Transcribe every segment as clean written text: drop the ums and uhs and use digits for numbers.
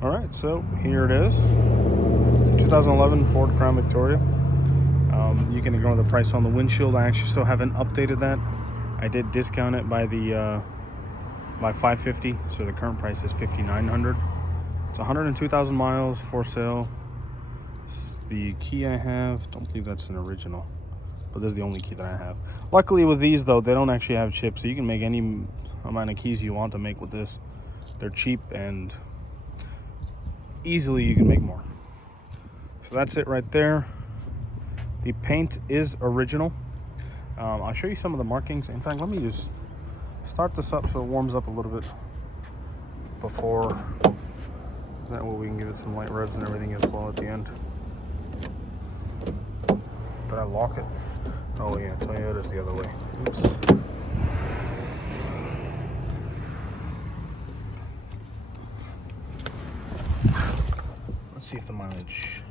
All right, so here it is, 2011 Ford Crown Victoria. You can ignore the price on the windshield. I actually still haven't updated that. I did discount it by by $550, so the current price is $5,900. It's 102,000 miles for sale. The key I have, don't believe that's an original, but this is the only key that I have. Luckily with these though, they don't actually have chips, so you can make any amount of keys you want to make with this. They're cheap and easily you can make more. So that's it right there. The paint is original. I'll show you some of the markings. In fact, let me just start this up so it warms up a little bit before. That way we can give it some light revs and everything as well at the end. Did I lock it? Oh yeah, Toyota's the other way. Oops. Let's see if the mileage.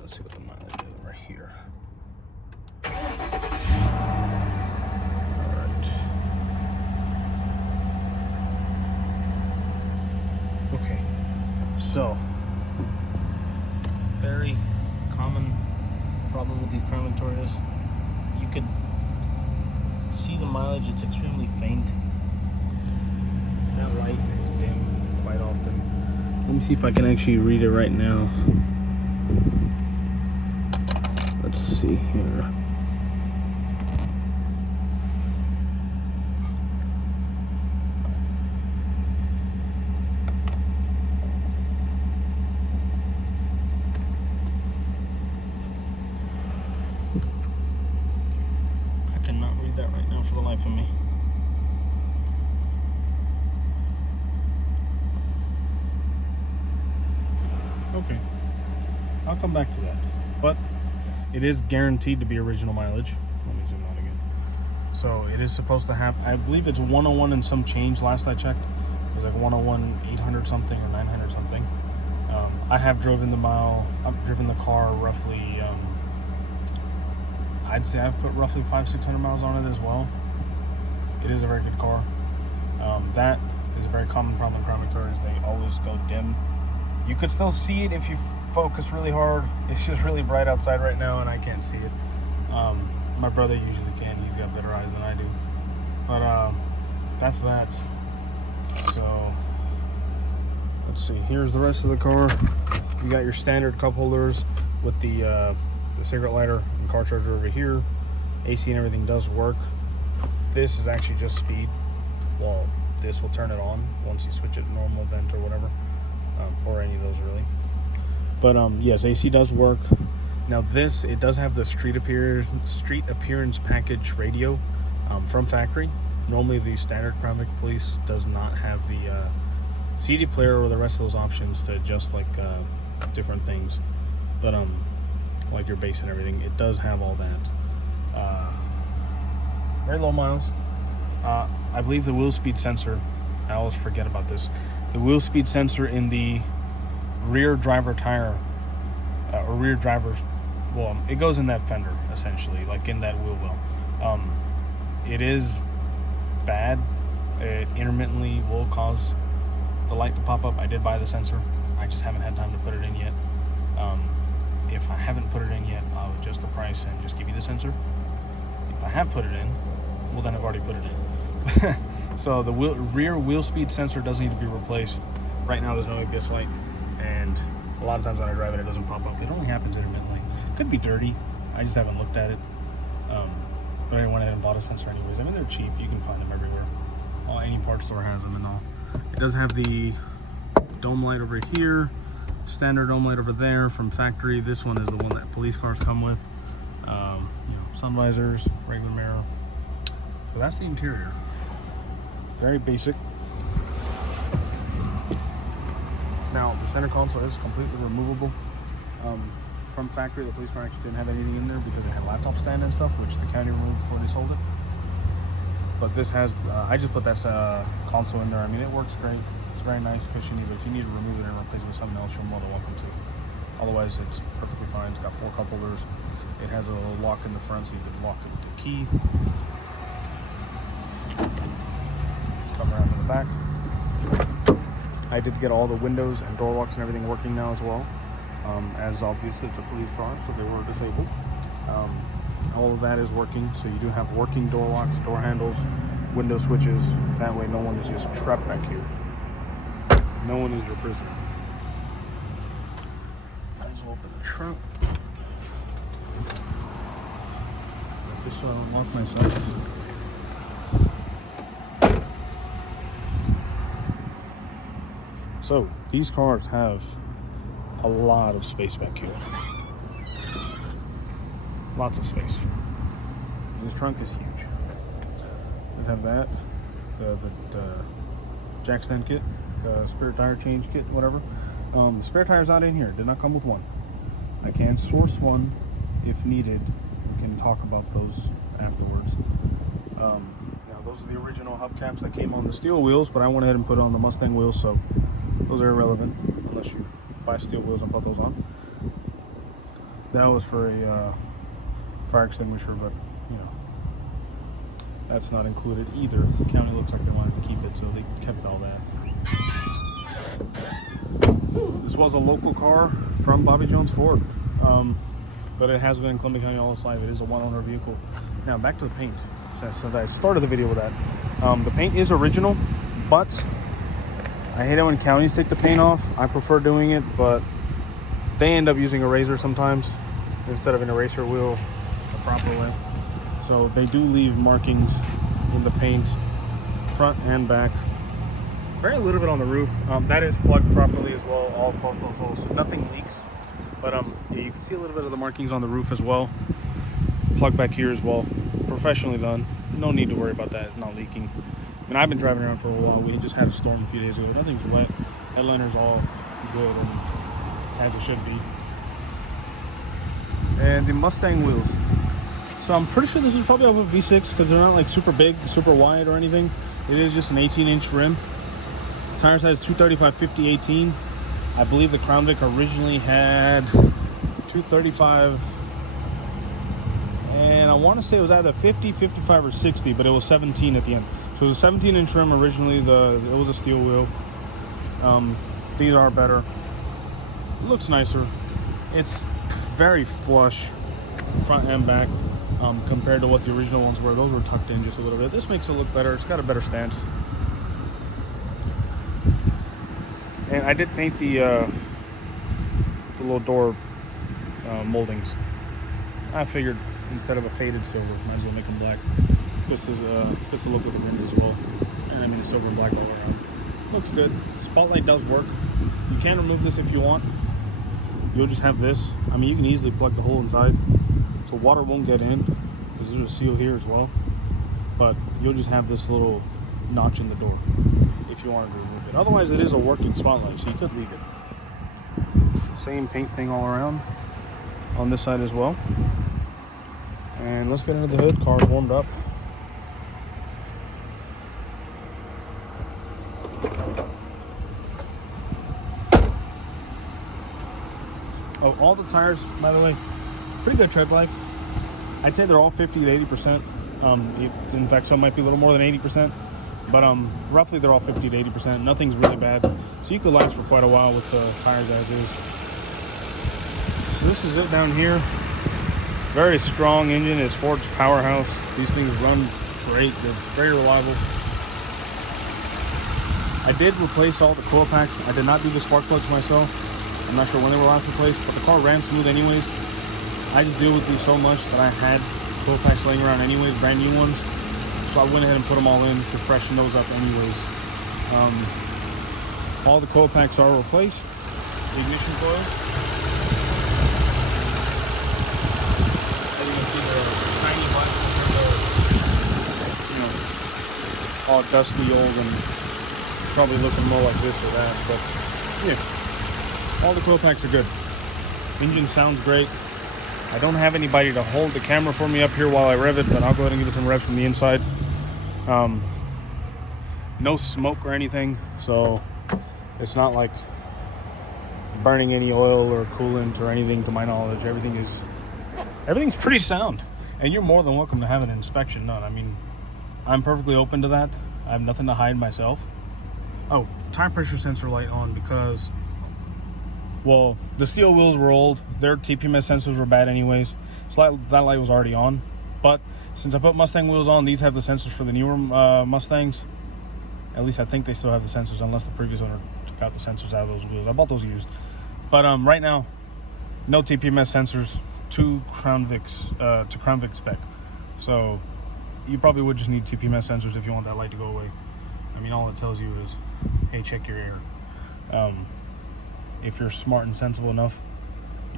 Let's see what the mileage is right here. Alright. Okay. So, very common problem with these Crown Victorias. You could see the mileage, it's extremely faint. That light is dim quite often. Let me see if I can actually read it right now. Let's see here. I cannot read that right now for the life of me. Okay, I'll come back to that. But it is guaranteed to be original mileage. Let me zoom out again. So it is supposed to have, I believe it's 101 and some change last I checked. It was like 101, 800 something or 900 something. I have driven the car roughly, I'd say I've put roughly 500-600 miles on it as well. It is a very good car. That is a very common problem with Crown Victorias. They always go dim. You could still see it if you focus really hard. It's just really bright outside right now and I can't see it. My brother usually can. He's got better eyes than I do. But that's that. So let's see. Here's the rest of the car. You got your standard cup holders with the cigarette lighter and car charger over here. AC and everything does work. This is actually just speed. Well, this will turn it on once you switch it normal, vent, or whatever. Or any of those really. But yes, AC does work. Now this, it does have the street appearance package radio from factory. Normally the standard Crown Vic Police does not have the CD player or the rest of those options to adjust like different things. But like your bass and everything, it does have all that. Very low miles. I believe the wheel speed sensor, I always forget about this. The wheel speed sensor in the rear driver tire, or rear driver's, well, it goes in that fender essentially, like in that wheel well. It is bad. It intermittently will cause the light to pop up. I did buy the sensor. I just haven't had time to put it in yet. If I haven't put it in yet, I'll adjust the price and just give you the sensor. If I have put it in, well then I've already put it in. So the rear wheel speed sensor does need to be replaced. Right now there's no ABS light, and a lot of times when I drive it, it doesn't pop up. It only happens intermittently. Could be dirty. I just haven't looked at it. But I went ahead and bought a sensor anyways. I mean, they're cheap. You can find them everywhere. Any parts store has them and all. It does have the dome light over here, standard dome light over there from factory. This one is the one that police cars come with. Sun visors, regular mirror. So that's the interior. Very basic. Now the center console is completely removable. From factory, the police car actually didn't have anything in there because it had laptop stand and stuff, which the county removed before they sold it. But this has, I just put that console in there. I mean, it works great. It's very nice, cushiony, but if you need to remove it and replace it with something else, you're more than welcome to. Otherwise, it's perfectly fine. It's got 4 cup holders. It has a little lock in the front, so you can lock it with the key. Let's come around to the back. I did get all the windows and door locks and everything working now as well. As obviously it's a police car, so they were disabled. All of that is working, so you do have working door locks, door handles, window switches. That way no one is just trapped back here. No one is your prisoner. Might as well open the trunk. Just so I don't lock myself. So these cars have a lot of space back here. Lots of space. And the trunk is huge. Does have that, the jack stand kit, the spare tire change kit, whatever. The spare tire's not in here. Did not come with one. I can source one if needed. We can talk about those afterwards. Now those are the original hubcaps that came on the steel wheels, but I went ahead and put it on the Mustang wheels, so those are irrelevant unless you buy steel wheels and put those on. That was for a fire extinguisher, but you know, that's not included either. The county looks like they wanted to keep it, so they kept all that. This was a local car from Bobby Jones Ford, but it has been in Columbia County all its life. It is a one-owner vehicle. Now back to the paint. So I started the video with that. The paint is original, but I hate it when counties take the paint off. I prefer doing it, but they end up using a razor sometimes instead of an eraser wheel the proper way. So they do leave markings in the paint, front and back. Very little bit on the roof. That is plugged properly as well, all both those holes. So nothing leaks. But yeah, you can see a little bit of the markings on the roof as well. Plug back here as well. Professionally done. No need to worry about that. It's not leaking. I mean, I've been driving around for a while. We just had a storm a few days ago. Nothing's wet. Headliner's all good and as it should be. And the Mustang wheels. So I'm pretty sure this is probably off of V6 because they're not like super big, super wide or anything. It is just an 18-inch rim. Tire size 235/50/18. I believe the Crown Vic originally had 235, and I want to say it was either 50, 55, or 60, but it was 17 at the end. So it was a 17-inch rim originally. It was a steel wheel. These are better. It looks nicer. It's very flush, front and back, compared to what the original ones were. Those were tucked in just a little bit. This makes it look better. It's got a better stance. And I did paint the little door moldings. I figured instead of a faded silver, might as well make them black. Fits the look of the rims as well. And I mean, the silver and black all around. Looks good. Spotlight does work. You can remove this if you want. You'll just have this. I mean, you can easily plug the hole inside, so water won't get in because there's a seal here as well. But you'll just have this little notch in the door if you wanted to remove it. Otherwise, it is a working spotlight, so you could leave it. Same paint thing all around on this side as well. And let's get into the hood. Car's warmed up. Oh, all the tires, by the way, pretty good tread life. I'd say they're all 50 to 80%. In fact, some might be a little more than 80%. But roughly they're all 50 to 80%. Nothing's really bad. So you could last for quite a while with the tires as is. So this is it down here. Very strong engine. It's Ford's powerhouse. These things run great. They're very reliable. I did replace all the coil packs. I did not do the spark plugs myself. I'm not sure when they were last replaced, but the car ran smooth anyways. I just deal with these so much that I had coil packs laying around anyways, brand new ones. So I went ahead and put them all in to freshen those up anyways. All the coil packs are replaced. The ignition coils. As you can see, they're shiny white. They're, all dusty old and probably looking more like this or that. But yeah, all the coil packs are good. Engine sounds great. I don't have anybody to hold the camera for me up here while I rev it, but I'll go ahead and give it some revs from the inside. No smoke or anything, so it's not like burning any oil or coolant or anything to my knowledge. Everything's pretty sound, and you're more than welcome to have an inspection done. I mean, I'm perfectly open to that. I have nothing to hide myself. Oh, tire pressure sensor light on because, well, the steel wheels were old. Their TPMS sensors were bad anyways. So that light was already on. But since I put Mustang wheels on, these have the sensors for the newer Mustangs. At least I think they still have the sensors, unless the previous owner took out the sensors out of those wheels. I bought those used. But right now, no TPMS sensors to Crown Vic spec. So you probably would just need TPMS sensors if you want that light to go away. I mean, all it tells you is, hey, check your air. If you're smart and sensible enough,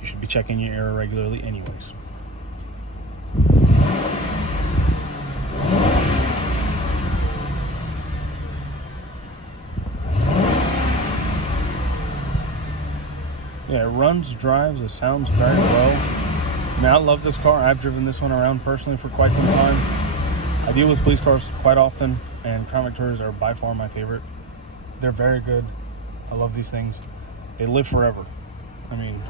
you should be checking your air regularly anyways. Yeah, it runs, drives, it sounds very well. I mean, I love this car. I've driven this one around personally for quite some time. I deal with police cars quite often, and Crown Victorias are by far my favorite. They're very good. I love these things. They live forever. I mean,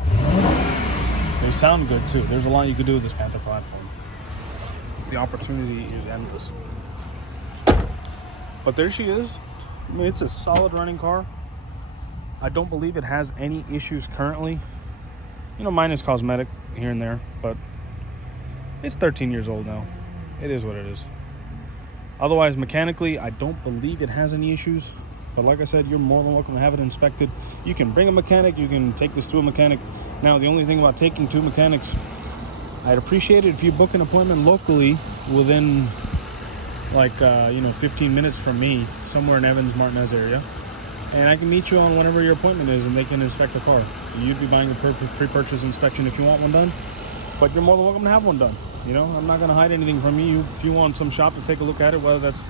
they sound good too. There's a lot you could do with this Panther platform. The opportunity is endless. But there she is. I mean, it's a solid running car. I don't believe it has any issues currently. You know, minus cosmetic here and there, but it's 13 years old now. It is what it is. Otherwise, mechanically, I don't believe it has any issues. But like I said, you're more than welcome to have it inspected. You can bring a mechanic. You can take this to a mechanic. Now, the only thing about taking two mechanics, I'd appreciate it if you book an appointment locally within, like, 15 minutes from me, somewhere in Evans, Martinez area. And I can meet you on whenever your appointment is, and they can inspect the car. You'd be buying a pre-purchase inspection if you want one done, but you're more than welcome to have one done. You know, I'm not going to hide anything from you. If you want some shop to take a look at it, whether that's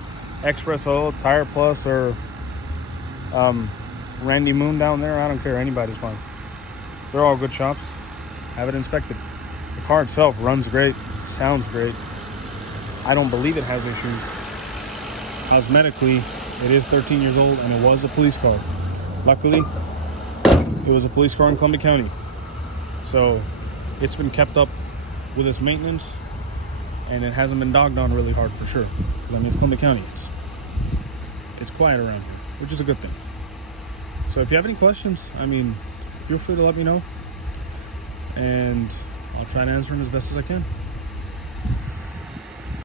Express Oil, Tire Plus, or Randy Moon down there, I don't care. Anybody's fine. They're all good shops. Have it inspected. The car itself runs great, sounds great. I don't believe it has issues. Cosmetically, it is 13 years old, and it was a police car. Luckily, it was a police car in Columbia County. So it's been kept up with its maintenance, and it hasn't been dogged on really hard for sure. Because I mean, it's Columbia County. It's quiet around here, which is a good thing. So if you have any questions, I mean, feel free to let me know, and I'll try to answer them as best as I can.